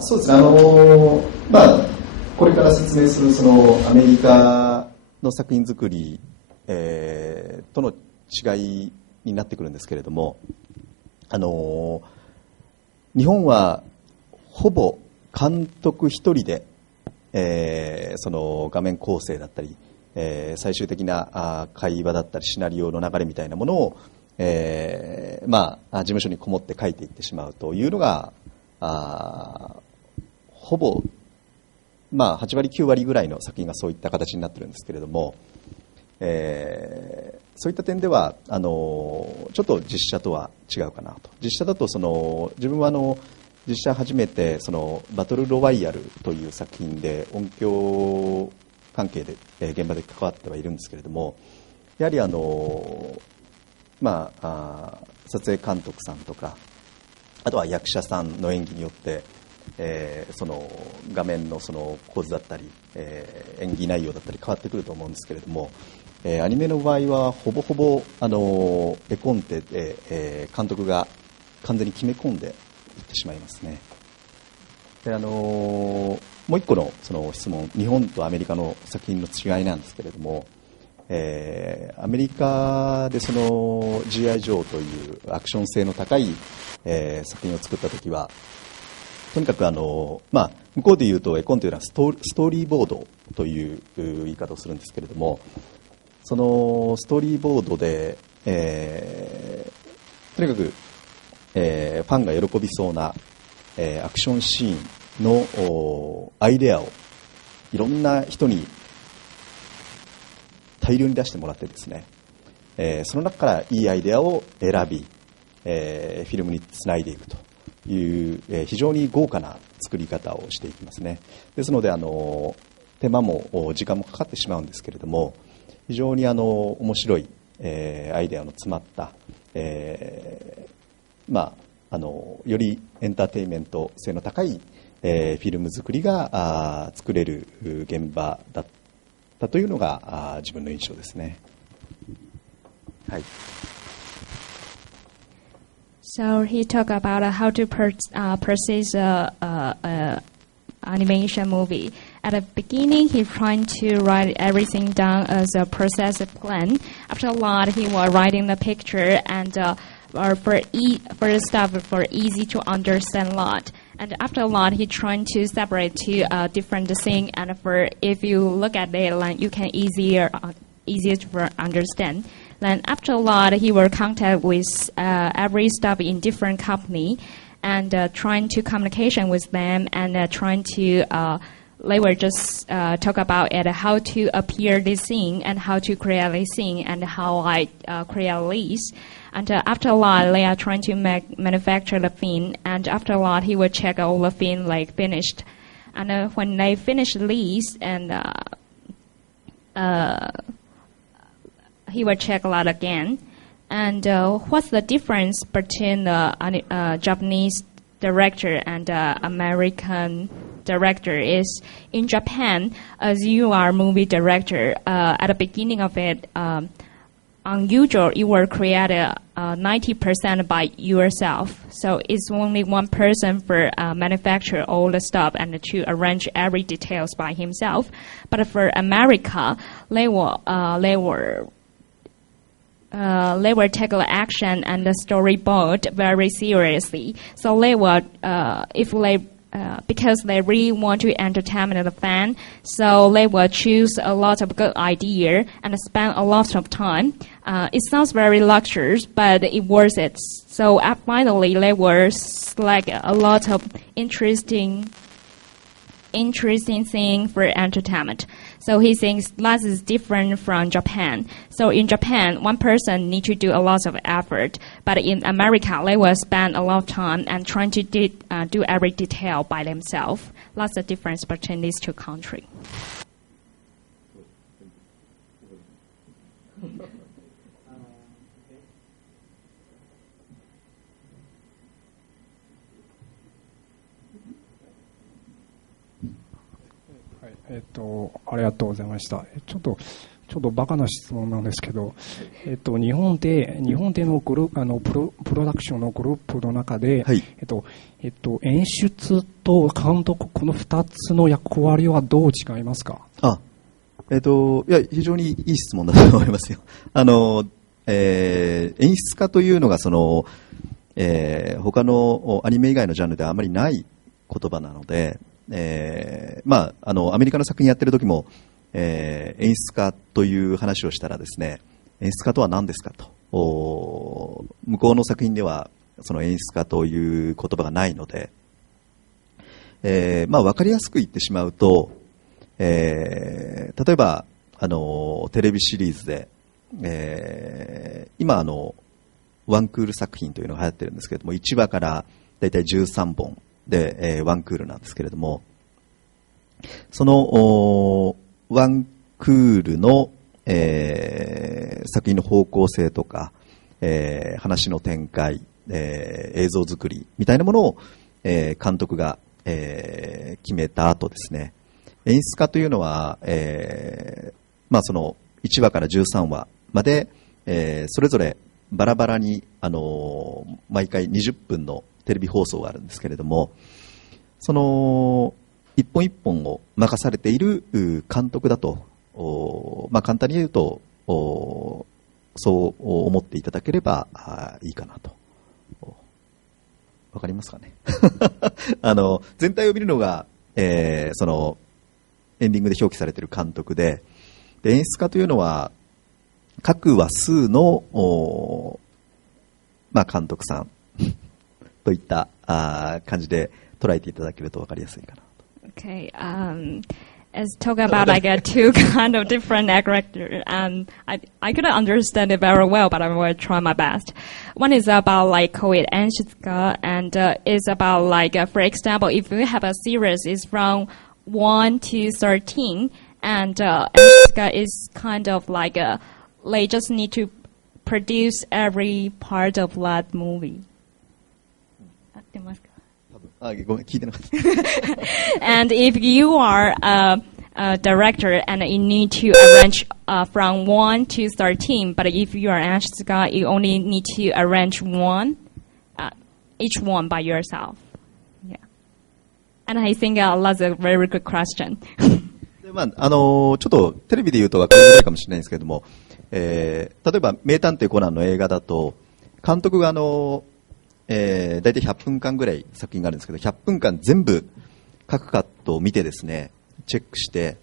す。そうですね、これから説明するそのアメリカの作品作り、との違いになってくるんですけれども、日本はほぼ監督一人で、その画面構成だったり、最終的な会話だったりシナリオの流れみたいなものを、事務所にこもって書いていってしまうというのがほぼ、8割9割ぐらいの作品がそういった形になっているんですけれども、そういった点ではちょっと実写とは違うかなと。実写だと自分は実写初めてバトルロワイヤルという作品で音響関係で、現場で関わってはいるんですけれども、やはり撮影監督さんとかあとは役者さんの演技によって、その画面のその構図だったり、演技内容だったり変わってくると思うんですけれども、アニメの場合はほぼほぼ絵コンテで、監督が完全に決め込んでいってしまいますね。でもう一個のその質問、日本とアメリカの作品の違いなんですけれども、アメリカでその G.I. ジョーというアクション性の高い、作品を作ったときは、とにかく向こうで言うと絵コンというのはストーリーボードという言い方をするんですけれども、そのストーリーボードで、とにかく、ファンが喜びそうな、アクションシーンのアイデアをいろんな人に大量に出してもらってですね、その中からいいアイデアを選び、フィルムにつないでいくという、非常に豪華な作り方をしていきますね。ですので手間も時間もかかってしまうんですけれども、非常に面白い、アイデアの詰まった、よりエンターテインメント性の高い、フィルム作りが作れる現場だったというのが自分の印象ですね。はい。So he talked about how to purchase a animation movie. At the beginning, he tried to write everything down as a process plan. After a lot, he was writing the picture and for the stuff for easy to understand lot. And after a lot, he tried to separate two different things. And for if you look at it, like, you can easier to understand. Then after a lot, he will contact with every staff in different company and trying to communication with them and trying to they will just talk about it, how to appear this scene and how to create this scene and how I create this. And after a lot, they are trying to manufacture the film. And after a lot, he will check all the film like finished. And when they finish these and he will check a lot again. And what's the difference between the Japanese director and American director is in Japan, as you are movie director, at the beginning of it, unusual, you will create 90% by yourself. So it's only one person for manufacture all the stuff and to arrange every details by himself. But for America, they will take the action and the storyboard very seriously. So they will, because they really want to entertain the fan, so they will choose a lot of good idea and spend a lot of time. It sounds very luxurious, but it worth it. So finally, they will select a lot of interesting thing for entertainment. So he thinks that is different from Japan. So in Japan, one person needs to do a lot of effort, but in America, they will spend a lot of time and trying to do every detail by themselves. That's the difference between these two countries. .ありがとうございました。ちょっとバカな質問なんですけど、日本でのプロダクションのグループの中で、はい、演出と監督、この2つの役割はどう違いますか？いや非常にいい質問だと思いますよ。演出家というのが他のアニメ以外のジャンルではあまりない言葉なので。アメリカの作品やってる時も、演出家という話をしたらですね、演出家とは何ですかと、向こうの作品ではその演出家という言葉がないので、分かりやすく言ってしまうと、例えばテレビシリーズで、今ワンクール作品というのが流行ってるんですけれども、1話からだいたい13本で、ワンクールなんですけれども、そのワンクールの、作品の方向性とか、話の展開、映像作りみたいなものを、監督が、決めた後ですね、演出家というのは、その1話から13話まで、それぞれバラバラに、毎回20分のテレビ放送があるんですけれども、その一本一本を任されている監督だと、簡単に言うとそう思っていただければいいかなとわかりますかね全体を見るのが、そのエンディングで表記されている監督で、演出家というのは各話数の監督さんといった感じで捉えていただけると分かりやすいかなと。Okay, let's talk about like two kind of different characters, and I couldn't understand it very well, but I will try my best. One is about like Koei and Shizuka, and it's about like, for example, if we have a series is from 1 to 13, and Shizuka is kind of like they just need to produce every part of that movie. And if you are a director and you need to arrange from 1 to 13, but if you are an Shizuka, you only need to arrange each one by yourself. Yeah. And I think that's a very good question. でちょっとテレビで言うと分かりづらいかもしれないんですけれども、例えば名探偵コナンの映画だと監督が大体100分間ぐらい作品があるんですけど、100分間全部各カットを見てですね、チェックして、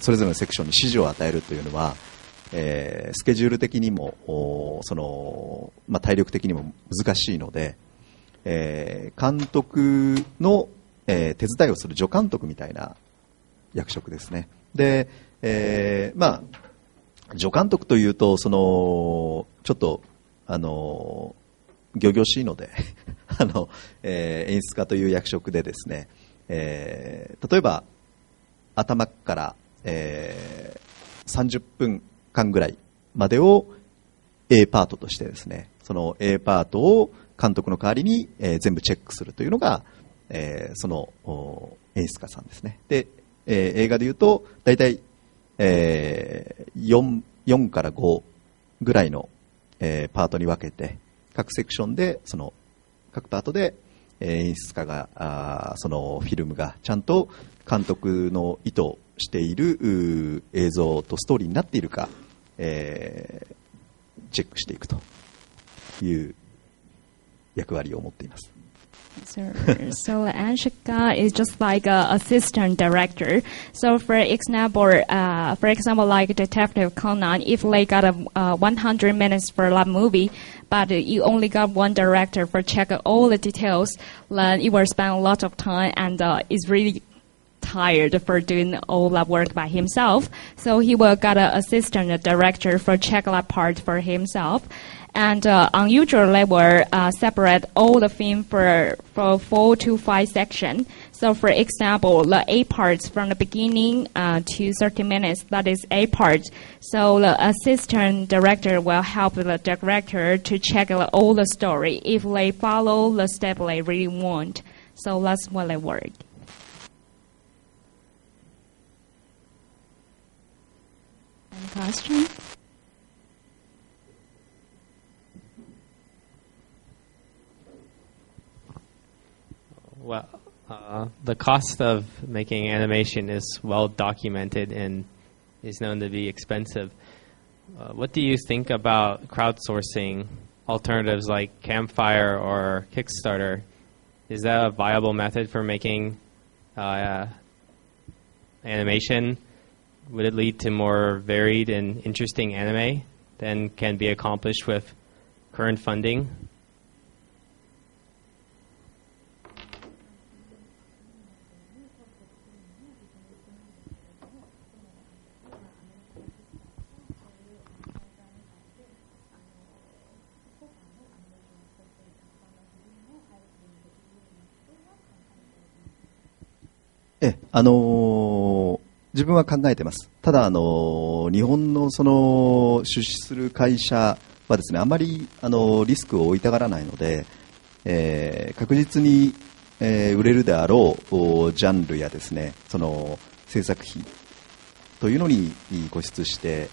それぞれのセクションに指示を与えるというのは、スケジュール的にも体力的にも難しいので、監督の、手伝いをする助監督みたいな役職ですね。で、助監督というとちょっと仰々しいので演出家という役職でですね、例えば頭から、30分間ぐらいまでを A パートとしてですね、その A パートを監督の代わりに、全部チェックするというのが、その演出家さんですね。で、映画でいうと大体、4から5ぐらいの、パートに分けて各セクションで各パートで演出家がそのフィルムがちゃんと監督の意図している映像とストーリーになっているか、チェックしていくという役割を持っています。So Anshika is just like an assistant director. So for example, like Detective Conan, if they got 100 minutes for that movie, but you only got one director for check all the details, then you will spend a lot of time and is really tired for doing all that work by himself. So he will get an assistant director for check that part for himself. And unusually, will separate all the film for 4 to 5 sections. So, for example, the A parts from the beginning to 30 minutes, that is A part. So, the assistant director will help the director to check all the story if they follow the step they really want. So, that's what they work. Any question? Well, the cost of making animation is well documented and is known to be expensive. What do you think about crowdsourcing alternatives like Campfire or Kickstarter? Is that a viable method for making animation? Would it lead to more varied and interesting anime than can be accomplished with current funding? 自分は考えています。ただ日本の出資する会社はですね、あまりリスクを負いたがらないので、確実に、売れるであろうジャンルやですね、制作費というのに固執して、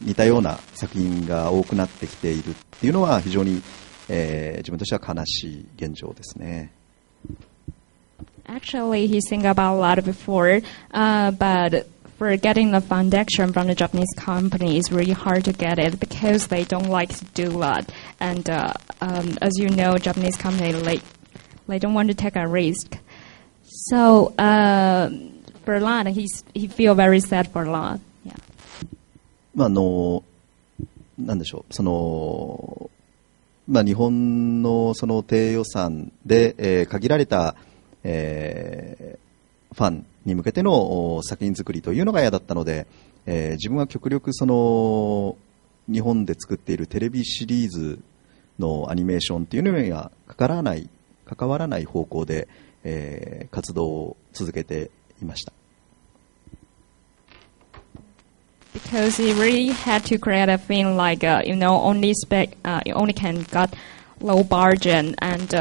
似たような作品が多くなってきているっていうのは非常に、自分としては悲しい現状ですね。Actually, he think about a lot before, but for getting the foundation from the Japanese company, it's really hard to get it because they don't like to do that. And as you know, Japanese company, they don't want to take a risk. So for that, he feel very sad for that. Yeah. なんでしょう、日本のその低予算で、限られた、ファンに向けての作品作りというのが嫌だったので、自分は極力その日本で作っているテレビシリーズのアニメーションというのには関わらない方向で、活動を続けていました。Because he really had to create a film like only can got low budget and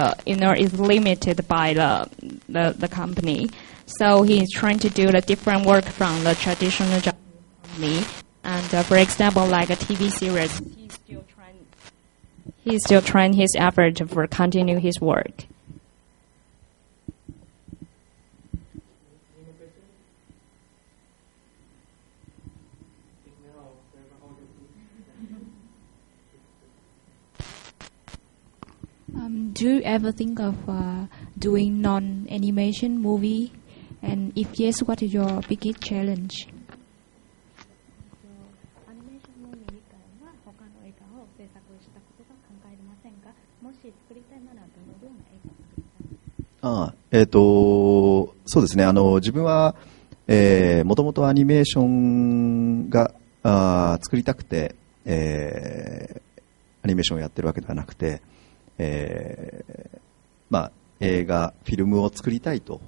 is limited by the company. So he's trying to do the different work from the traditional Japanese company. And for example, like a TV series, he's still trying his effort to continue his work. Do you ever think of doing non-animation movie? And if yes, what is your biggest challenge?そうですね、自分はもともとアニメーションが作りたくて、アニメーションをやってるわけではなくて、映画、フィルムを作りたいと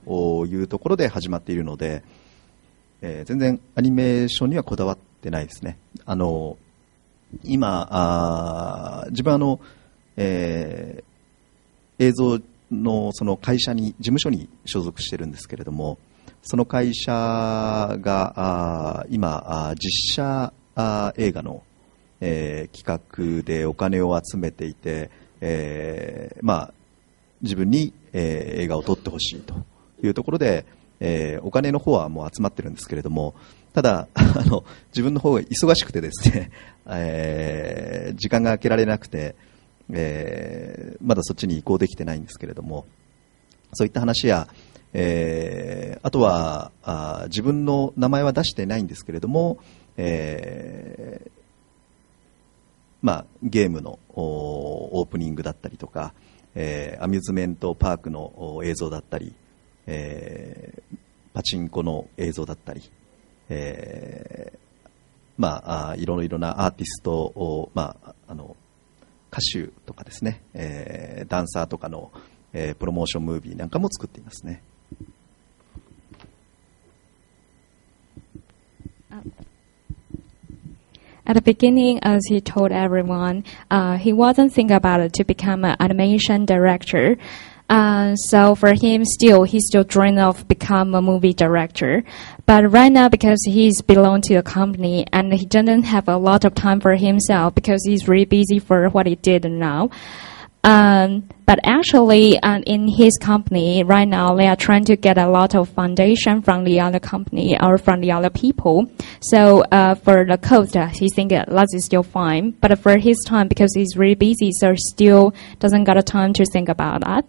いうところで始まっているので、全然アニメーションにはこだわってないですね。今、自分は映像のその会社に、事務所に所属してるんですけれども、その会社が今、実写映画の、企画でお金を集めていて、自分に、映画を撮ってほしいというところで、お金の方はもう集まってるんですけれども、ただ自分の方が忙しくてですね、時間が空けられなくて、まだそっちに移行できてないんですけれども、そういった話や、あとは自分の名前は出してないんですけれども、ゲームのオープニングだったりとか、アミューズメントパークの映像だったり、パチンコの映像だったり、いろいろなアーティストを、歌手とかですね、ダンサーとかの、プロモーションムービーなんかも作っていますね。At the beginning, as he told everyone, he wasn't thinking about it to become an animation director. So for him, he still dreamed of become a movie director. But right now, because he's belong to a company and he doesn't have a lot of time for himself because he's really busy for what he did now. But actually, in his company right now, they are trying to get a lot of foundation from the other company or from the other people. So for the cost, he thinks that is still fine. But for his time, because he's really busy, so still doesn't got a time to think about that.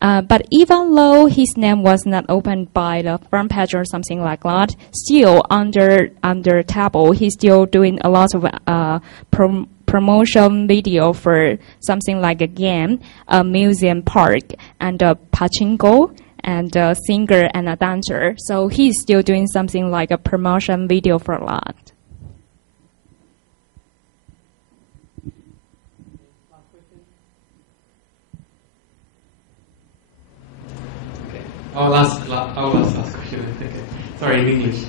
But even though his name was not opened by the front page or something like that, still under table, he's still doing a lot of promotion video for something like a game, a museum park, and a pachinko, and a singer and a dancer. So he's still doing something like a promotion video for that. I'll ask last question. Okay. Sorry, in English.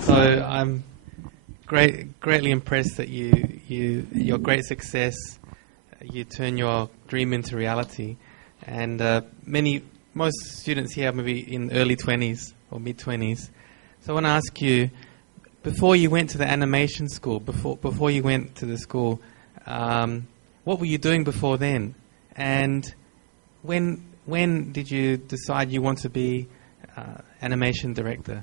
So I'm greatly impressed that your great success, you turn your dream into reality, and most students here are maybe in early 20s or mid 20s. So I want to ask you, before you went to the animation school, before you went to the school, what were you doing before then? And when did you decide you want to be animation director?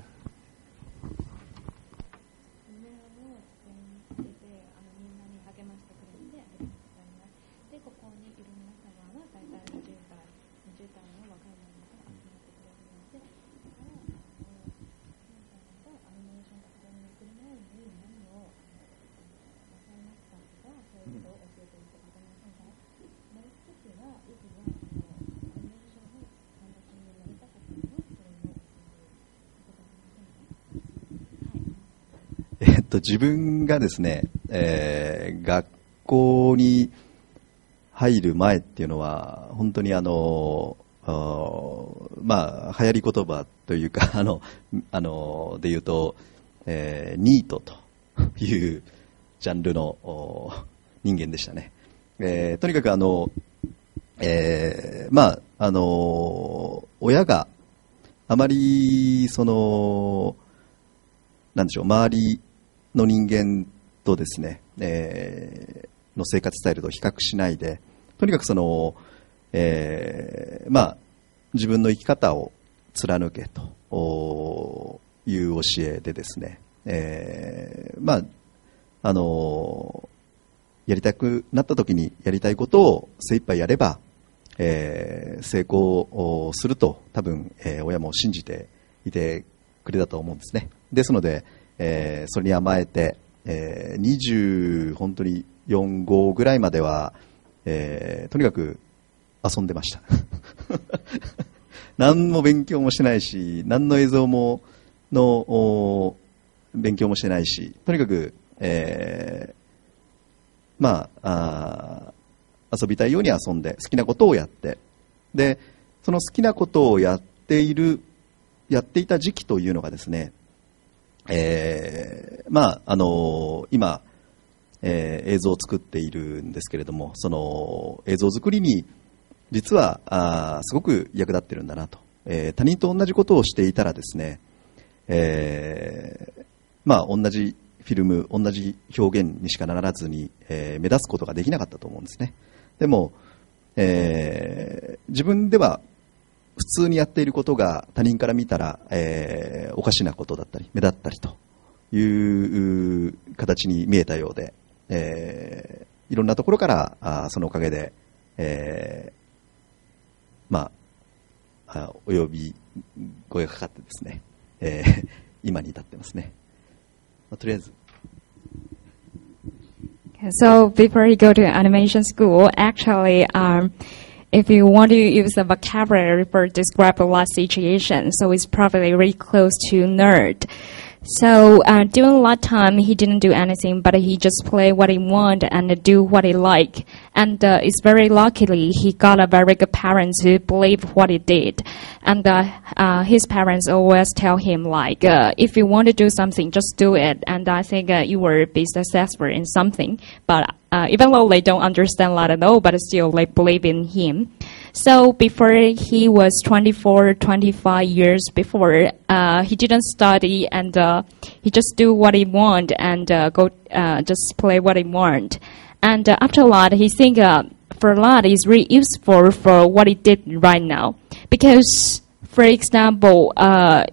自分がですね、学校に入る前っていうのは本当にまあ流行り言葉というかで言うと、ニートというジャンルの人間でしたね。とにかくまあ親があまりなんでしょう、周りの人間とですね、の生活スタイルと比較しないで、とにかくまあ自分の生き方を貫けという教えでですね、まあやりたくなった時にやりたいことを精一杯やれば、成功すると多分、親も信じていてくれたと思うんですね。ですので、それに甘えて、20本当に4、5ぐらいまでは、とにかく遊んでました何も勉強もしてないし、何の映像もの勉強もしてないし、とにかく、まあ遊びたいように遊んで好きなことをやって、でその好きなことをやっていた時期というのがですね、まあ今、映像を作っているんですけれども、その映像作りに実はすごく役立ってるんだなと、他人と同じことをしていたらですね、まあ同じフィルム、同じ表現にしかならずに、目立つことができなかったと思うんですね。でも、自分では普通にやっていることが他人から見たら、おかしなことだったり目立ったりという形に見えたようで、いろんなところからそのおかげで、まあお呼び声がかかってですね、今に至ってますね。とりあえず。So before you go to animation school, actually, if you want to use a vocabulary for describe a life situation, so it's probably really close to nerd. So during a lot of time, he didn't do anything, but he just play what he want and do what he like. And it's very luckily he got a very good parents who believe what he did. And his parents always tell him like, if you want to do something, just do it. And I think you will be successful in something. But even though they don't understand a lot at all, but still they believe in him. So before he was 24, 25 years before, he didn't study and he just do what he want and just play what he want. And after a lot, he think for a lot is really useful for what he did right now. Because, for example,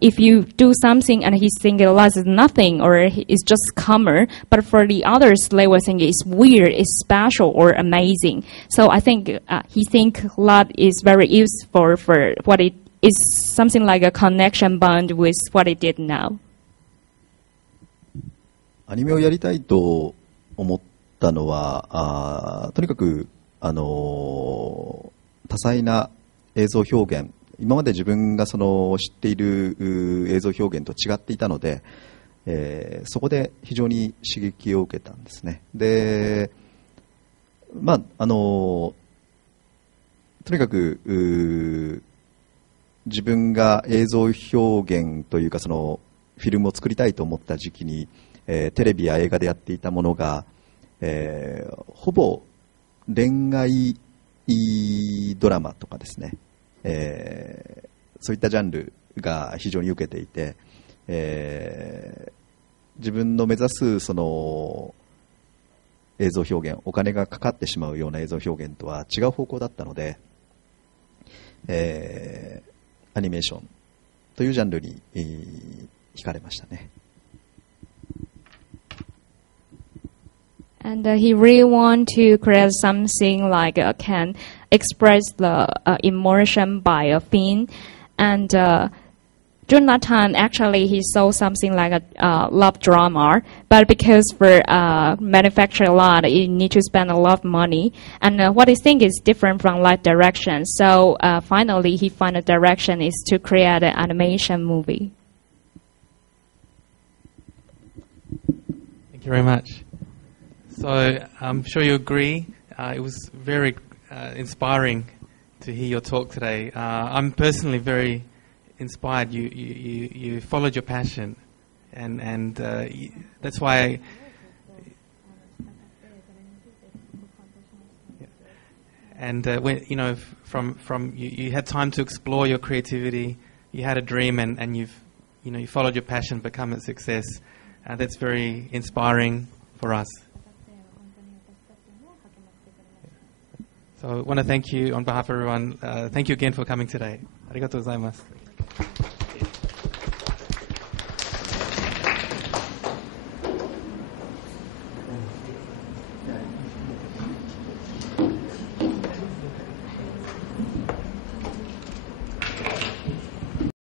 if you do something and he think it is nothing or it's just common, but for the others, they will think it's weird, it's special or amazing. So I think he think a lot is very useful for what it is, something like a connection bond with what he did now. アニメをやりたいと思ったのは、とにかく多彩な映像表現、今まで自分が知っている映像表現と違っていたので、そこで非常に刺激を受けたんですね。で、まあとにかく自分が映像表現というかフィルムを作りたいと思った時期に、テレビや映画でやっていたものが、ほぼ恋愛ドラマとかですね、そういったジャンルが非常に受けていて、自分の目指す映像表現、お金がかかってしまうような映像表現とは違う方向だったので、アニメーションというジャンルに惹かれましたね。And he really want to create something like can express the emotion by a film. And during that time, actually, he saw something like a love drama. But because for manufacture a lot, you need to spend a lot of money. And what he think is different from live direction. So finally, he found a direction is to create an animation movie. you very much. So I'm sure you agree. It was very inspiring to hear your talk today. I'm personally very inspired. You followed your passion, and that's why. And when from you had time to explore your creativity. You had a dream, and you followed your passion, become a success. That's very inspiring for us. So I want to thank you on behalf of everyone. Thank you again for coming today. ありがとうございます。